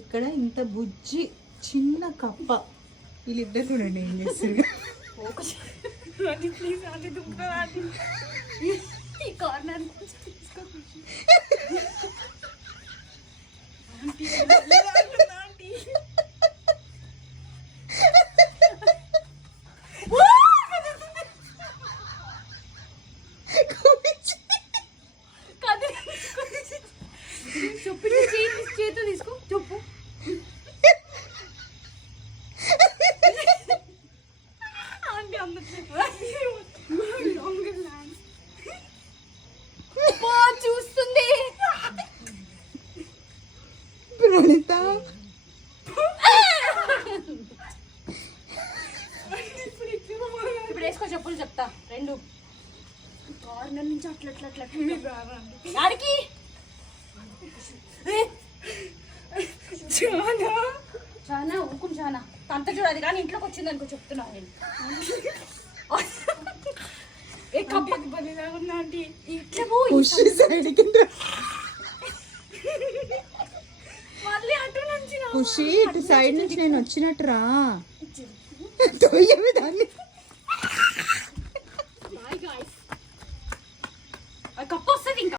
ఇక్కడ ఇంత బుజ్జి చిన్న కప్ప. వీళ్ళిద్దరు చూడండి ఏం చేస్తారు. ప్లీజ్ ఆంటీ దుంప ఆంటీ ఈ కార్నర్ తీసుకో ఆంటీ ఆంటీ చేతు తీసుకో చెప్పు ఆంటీ చూస్తుంది ప్రణిత ఇప్పుడు వేసుకో చెప్పులు చెప్తా రెండు కార్నర్ నుంచి అట్లా అట్లా అట్లా ఆడికి చాలా ఊరుకుని చాలా అంత చూడదు కానీ ఇంట్లోకి వచ్చింది అనుకో చెప్తున్నా నేను ఏ కప్పకి బలిగా ఉందా ఆంటీ ఇట్లా మళ్ళీ అటు నుంచి ఖుషి ఇటు సైడ్ నుంచి నేను వచ్చినట్టు రా. తొయ్యమే దాన్ని.